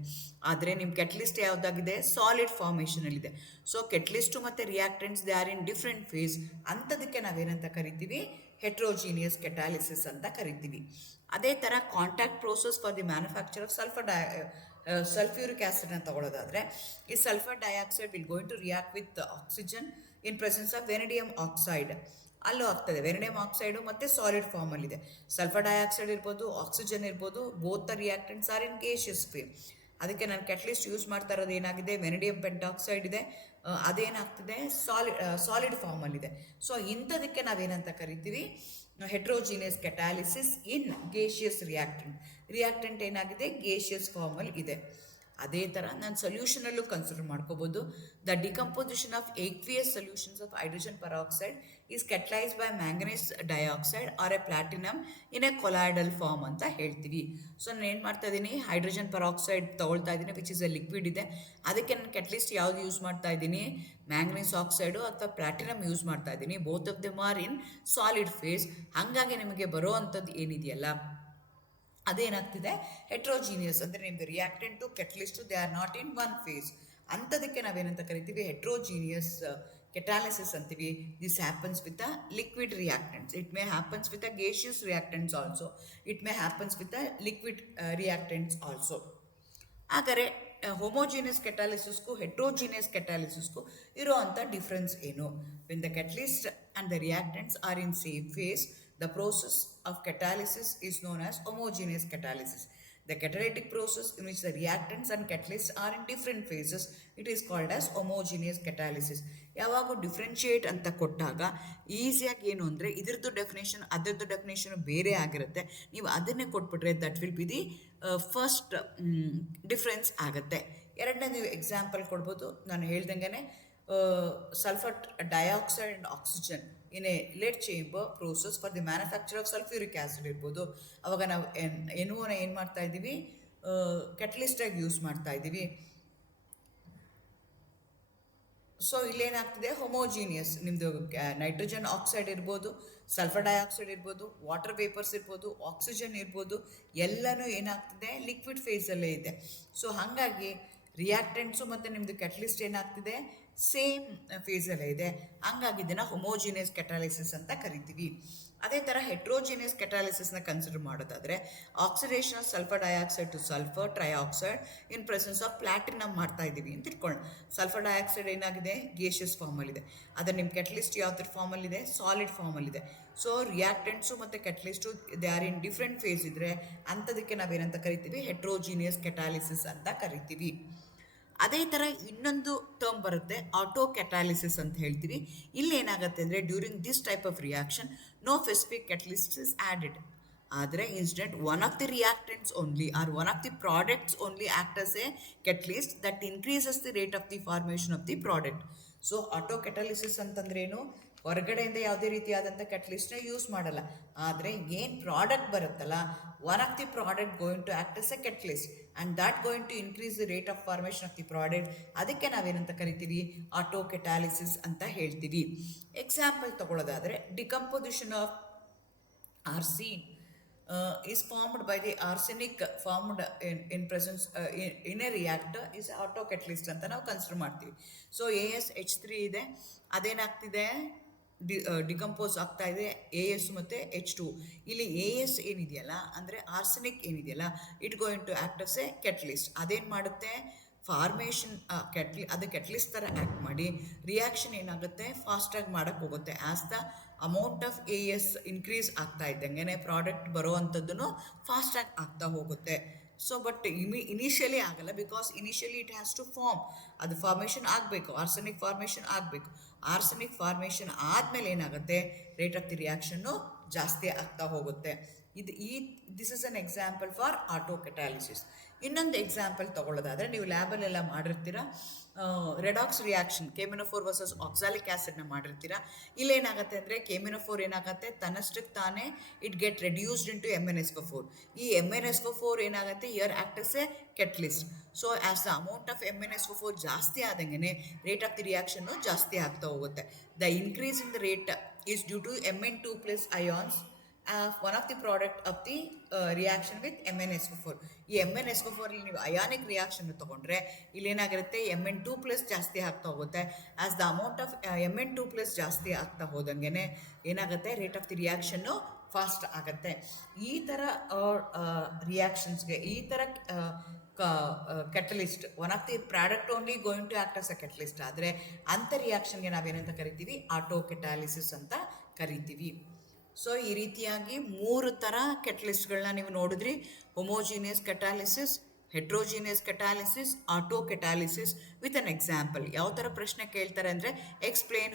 ಆದರೆ ನಿಮ್ಮ catalyst ಯಾವುದಾಗಿದೆ, solid ಫಾರ್ಮೇಷನಲ್ಲಿದೆ. So catalyst ಮತ್ತು reactants they are in different phase. ಅಂಥದಕ್ಕೆ ನಾವೇನಂತ ಕರಿತೀವಿ, ಹೆಟ್ರೋಜಿನಿಯಸ್ ಕೆಟಾಲಿಸಿಸ್ ಅಂತ ಕರಿತೀವಿ. ಅದೇ ಥರ contact process for the manufacture of sulphuric ಆ್ಯಸಿಡ್ನ ತಗೊಳ್ಳೋದಾದರೆ, ಈ sulphur dioxide will going to react with oxygen in presence of vanadium oxide. ಅಲ್ಲೂ ಆಗ್ತದೆ, ವೆನಡಿಯಮ್ ಆಕ್ಸೈಡು ಮತ್ತು ಸಾಲಿಡ್ ಫಾರ್ಮಲ್ಲಿದೆ. ಸಲ್ಫರ್ ಡೈಆಕ್ಸೈಡ್ ಇರ್ಬೋದು, ಆಕ್ಸಿಜನ್ ಇರ್ಬೋದು, both the reactants are in gaseous phase. ಅದಕ್ಕೆ ನಾನು ಕೆಟಲಿಸ್ಟ್ ಯೂಸ್ ಮಾಡ್ತಾ ಇರೋದು ಏನಾಗಿದೆ, ವೆನಡಿಯಮ್ ಪೆಂಟಾಕ್ಸೈಡ್ ಇದೆ, ಅದೇನಾಗ್ತಿದೆ, ಸಾಲಿಡ್ ಫಾರ್ಮಲ್ಲಿದೆ. ಸೊ ಇಂಥದಕ್ಕೆ ನಾವೇನಂತ ಕರಿತೀವಿ, heterogeneous catalysis in gaseous reactant ಏನಾಗಿದೆ, ಗೇಷಿಯಸ್ ಫಾರ್ಮಲ್ಲಿ ಇದೆ. ಅದೇ ಥರ ನಾನು ಸೊಲ್ಯೂಷನಲ್ಲೂ ಕನ್ಸಿಡರ್ ಮಾಡ್ಕೋಬೋದು. The decomposition of aqueous solutions of hydrogen peroxide is catalysed by manganese dioxide or a platinum in a colloidal form ಅಂತ ಹೇಳ್ತೀವಿ. ಸೊ ನಾನು ಏನು ಮಾಡ್ತಾ ಇದ್ದೀನಿ, ಹೈಡ್ರೋಜನ್ ಪರಾಕ್ಸೈಡ್ ತೊಗೊಳ್ತಾ ಇದ್ದೀನಿ ವಿಚ್ ಇಸ್ ಎ ಲಿಕ್ವಿಡ್ ಇದೆ. ಅದಕ್ಕೆ ನಾನು ಕೆಟಲಿಸ್ಟ್ ಯಾವುದು ಯೂಸ್ ಮಾಡ್ತಾ ಇದ್ದೀನಿ, ಮ್ಯಾಂಗನೀಸ್ ಆಕ್ಸೈಡು ಅಥವಾ ಪ್ಲಾಟಿನಮ್ ಯೂಸ್ ಮಾಡ್ತಾ ಇದ್ದೀನಿ. Both of them are in solid phase. ಹಾಗಾಗಿ ನಿಮಗೆ ಬರೋ ಅಂಥದ್ದು ಏನಿದೆಯಲ್ಲ ಅದೇನಾಗ್ತಿದೆ, ಹೆಟ್ರೋಜಿನಿಯಸ್. ಅಂದರೆ ನಿಮ್ಮದು reactant catalyst they are not in one phase. ಅಂಥದಕ್ಕೆ ನಾವೇನಂತ ಕರಿತೀವಿ, ಹೆಟ್ರೋಜಿನಿಯಸ್ ಕೆಟಾಲಿಸಿಸ್ ಅಂತೀವಿ. This happens with a liquid reactants. It may happens with a gaseous reactants also. It may happens with a liquid reactants also. ಹಾಗಾದರೆ homogeneous ಕೆಟಾಲಿಸಿಸ್ಗೂ heterogeneous ಕೆಟಾಲಿಸಿಸ್ಗೂ ಇರೋ ಅಂಥ difference ಏನು? When the catalyst and the reactants are in same phase, the process of catalysis is known as homogeneous catalysis. The catalytic process in which the reactants and catalysts are in different phases, it is called as homogeneous catalysis. ಯಾವಾಗ differentiate ಅಂತ ಕೊಟ್ಟಾಗ ಈಸಿಯಾಗಿ ಏನು ಅಂದರೆ ಇದ್ರದ್ದು definition ಅದರದ್ದು definition ಬೇರೆ ಆಗಿರುತ್ತೆ. ನೀವು ಅದನ್ನೇ ಕೊಟ್ಬಿಟ್ರೆ that will be the first difference ಆಗುತ್ತೆ. ಎರಡನೇ ನೀವು ಎಕ್ಸಾಂಪಲ್ ಕೊಡ್ಬೋದು. ನಾನು ಹೇಳ್ದಂಗೆ sulfur dioxide and oxygen in a lead chamber process for the manufacture of sulfuric acid ಇರ್ಬೋದು. ಅವಾಗ ನಾವು ಎನ್ನುವನ್ನ ಏನು ಮಾಡ್ತಾ ಇದ್ದೀವಿ, ಕೆಟಲಿಸ್ಟಾಗಿ ಯೂಸ್ ಮಾಡ್ತಾ ಇದ್ದೀವಿ. ಸೊ ಇಲ್ಲೇನಾಗ್ತಿದೆ, ಹೋಮೋಜಿನಿಯಸ್ ನಿಮ್ಮದು ನೈಟ್ರೋಜನ್ ಆಕ್ಸೈಡ್ ಇರ್ಬೋದು, ಸಲ್ಫರ್ ಡೈಆಕ್ಸೈಡ್ ಇರ್ಬೋದು, ವಾಟರ್ ವೇಪರ್ಸ್ ಇರ್ಬೋದು, ಆಕ್ಸಿಜನ್ ಇರ್ಬೋದು, ಎಲ್ಲನೂ ಏನಾಗ್ತಿದೆ, ಲಿಕ್ವಿಡ್ ಫೇಸಲ್ಲೇ ಇದೆ. ಸೊ ಹಾಗಾಗಿ ರಿಯಾಕ್ಟೆಂಟ್ಸು ಮತ್ತು ನಿಮ್ಮದು ಕೆಟಲಿಸ್ಟ್ ಏನಾಗ್ತಿದೆ, ಸೇಮ್ ಫೇಸಲ್ಲೇ ಇದೆ. ಹಂಗಾಗಿ ಇದನ್ನು ಹೋಮೋಜಿನಿಯಸ್ ಕೆಟಾಲಿಸಿಸ್ ಅಂತ ಕರಿತೀವಿ. ಅದೇ ಥರ ಹೆಟ್ರೋಜಿನಿಯಸ್ ಕೆಟಾಲಿಸಿಸ್ನ ಕನ್ಸಿಡರ್ ಮಾಡೋದಾದರೆ, oxidation of sulphur dioxide to sulphur trioxide in presence of platinum ಮಾಡ್ತಾ ಇದ್ದೀವಿ ಅಂತ ಇಟ್ಕೊಳ್ಳೋಣ. ಸಲ್ಫರ್ ಡೈಆಕ್ಸೈಡ್ ಏನಾಗಿದೆ, ಗೇಷಿಯಸ್ ಫಾರ್ಮಲ್ಲಿದೆ. ಅದರ ನಿಮ್ಮ ಕೆಟಲಿಸ್ಟ್ ಯಾವ್ದ್ರ ಫಾರ್ಮಲ್ಲಿದೆ, ಸಾಲಿಡ್ ಫಾರ್ಮಲ್ಲಿದೆ. ಸೊ ರಿಯಾಕ್ಟೆಂಟ್ಸು ಮತ್ತು catalyst they are in different phase ಇದ್ದರೆ ಅಂಥದಕ್ಕೆ ನಾವೇನಂತ ಕರಿತೀವಿ, ಹೆಟ್ರೋಜಿನಿಯಸ್ ಕೆಟಾಲಿಸಿಸ್ ಅಂತ ಕರಿತೀವಿ. ಅದೇ ಥರ ಇನ್ನೊಂದು ಟರ್ಮ್ ಬರುತ್ತೆ ಆಟೋ ಕೆಟಾಲಿಸಿಸ್ ಅಂತ ಹೇಳ್ತೀವಿ. ಇಲ್ಲಿ ಏನಾಗುತ್ತೆ ಅಂದರೆ during this type of reaction no specific catalyst is added. ಆದರೆ instead one of the reactants only or one of the products only act as a catalyst that increases the rate of the formation of the product. So auto catalysis ಅಂತಂದ್ರೇನು, ಹೊರಗಡೆಯಿಂದ ಯಾವುದೇ ರೀತಿಯಾದಂಥ ಕೆಟಲಿಸ್ಟ್ನ use ಮಾಡಲ್ಲ, ಆದರೆ ಏನು product ಬರುತ್ತಲ್ಲ one of the product going to act as a catalyst and that going to increase the rate of formation of the product. ಅದಕ್ಕೆ ನಾವೇನಂತ ಕರಿತೀವಿ, ಆಟೋ ಕೆಟಾಲಿಸಿಸ್ ಅಂತ ಹೇಳ್ತೀವಿ. ಎಕ್ಸಾಂಪಲ್ ತಗೊಳ್ಳೋದಾದರೆ decomposition of arsine is formed by the arsenic formed in presence in a reactor is auto catalyst ಅಂತ ನಾವು consider ಮಾಡ್ತೀವಿ. So AsH3 ಇದೆ, ಅದೇನಾಗ್ತಿದೆ ಡಿಕಂಪೋಸ್ ಆಗ್ತಾ ಇದೆ AS ಮತ್ತು H2. ಇಲ್ಲಿ AS ಏನಿದೆಯಲ್ಲ ಅಂದರೆ ಆರ್ಸೆನಿಕ್ ಏನಿದೆಯಲ್ಲ it going to act as a catalyst. ಅದೇನು ಮಾಡುತ್ತೆ, ಫಾರ್ಮೇಷನ್ ಅದು ಕೆಟಲಿಸ್ಟ್ ಥರ ಆ್ಯಕ್ಟ್ ಮಾಡಿ ರಿಯಾಕ್ಷನ್ ಏನಾಗುತ್ತೆ ಫಾಸ್ಟಾಗಿ ಮಾಡೋಕ್ಕೆ ಹೋಗುತ್ತೆ. As the amount of AS increase ಆಗ್ತಾ ಇದ್ದಂಗೆ ಪ್ರಾಡಕ್ಟ್ ಬರೋ ಅಂಥದ್ದು ಫಾಸ್ಟಾಗಿ ಆಗ್ತಾ ಹೋಗುತ್ತೆ. ಸೊ ಬಟ್ ಇನಿಷಿಯಲಿ ಆಗಲ್ಲ, because initially it has to form, ಅದು ಫಾರ್ಮೇಷನ್ ಆಗಬೇಕು, ಆರ್ಸೆನಿಕ್ ಫಾರ್ಮೇಷನ್ ಆಗಬೇಕು. ಆರ್ಸೆನಿಕ್ ಫಾರ್ಮೇಷನ್ ಆದಮೇಲೆ ಏನಾಗುತ್ತೆ, ರೇಟ್ ಆಫ್ ದಿ ರಿಯಾಕ್ಷನ್ನು ಜಾಸ್ತಿ ಆಗ್ತಾ ಹೋಗುತ್ತೆ. This is an example for auto catalysis. ಇನ್ನೊಂದು ಎಕ್ಸಾಂಪಲ್ ತೊಗೊಳ್ಳೋದಾದರೆ ನೀವು ಲ್ಯಾಬಲ್ಲೆಲ್ಲ ಮಾಡಿರ್ತೀರ, redox reaction KMnO four versus oxalic ಆ್ಯಸಿಡ್ನ ಮಾಡಿರ್ತೀರ. ಇಲ್ಲೇನಾಗುತ್ತೆ ಅಂದರೆ ಕೆಮಿನೋಫೋರ್ ಏನಾಗುತ್ತೆ ತನ್ನಷ್ಟಕ್ಕೆ ತಾನೇ it get reduced into MnSO4. ಈ MnSO4 ಏನಾಗುತ್ತೆ here act as a catalyst. So as the amount of MnSO4 ಜಾಸ್ತಿ ಆದಂಗೆ ರೇಟ್ ಆಫ್ ದಿ ರಿಯಾಕ್ಷನ್ನು ಜಾಸ್ತಿ ಆಗ್ತಾ ಹೋಗುತ್ತೆ. The increase in the rate is due to Mn2+ ions one of the product of the reaction with MnSO4. ಈ MnSO4 ಇಲ್ಲಿ ನೀವು ionic reaction ತೊಗೊಂಡ್ರೆ ಇಲ್ಲೇನಾಗಿರುತ್ತೆ Mn2+ ಜಾಸ್ತಿ ಆಗ್ತಾ ಹೋಗುತ್ತೆ. As the amount of Mn2+ ಜಾಸ್ತಿ ಆಗ್ತಾ ಹೋದಂಗೆ ಏನಾಗುತ್ತೆ rate of the reaction fast ಆಗುತ್ತೆ. ಈ ಥರ ರಿಯಾಕ್ಷನ್ಸ್ಗೆ ಈ ಥರ catalyst one of the product only going to act as a catalyst ಆದರೆ ಅಂಥ ರಿಯಾಕ್ಷನ್ಗೆ ನಾವೇನಂತ ಕರಿತೀವಿ, ಆಟೋ ಕೆಟಾಲಿಸಿಸ್ ಅಂತ ಕರಿತೀವಿ. ಸೊ ಈ ರೀತಿಯಾಗಿ 3 ಥರ ಕೆಟಲಿಸ್ಟ್ಗಳನ್ನ ನೀವು ನೋಡಿದ್ರಿ, homogeneous catalysis, heterogeneous catalysis, auto catalysis with an example. ಯಾವ ಥರ ಪ್ರಶ್ನೆ ಕೇಳ್ತಾರೆ ಅಂದರೆ explain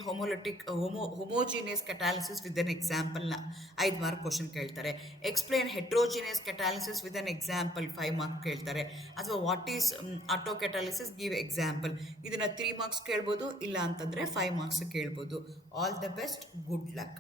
homogeneous catalysis with an ಎಕ್ಸಾಂಪಲ್ನ 5 ಮಾರ್ಕ್ ಕ್ವಶನ್ ಕೇಳ್ತಾರೆ. Explain heterogeneous catalysis with an example 5 mark ಕೇಳ್ತಾರೆ. ಅಥವಾ what is auto catalysis give example, ಇದನ್ನು 3 ಮಾರ್ಕ್ಸ್ ಕೇಳ್ಬೋದು, ಇಲ್ಲ ಅಂತಂದರೆ 5 ಮಾರ್ಕ್ಸ್ ಕೇಳ್ಬೋದು. All the best, good luck.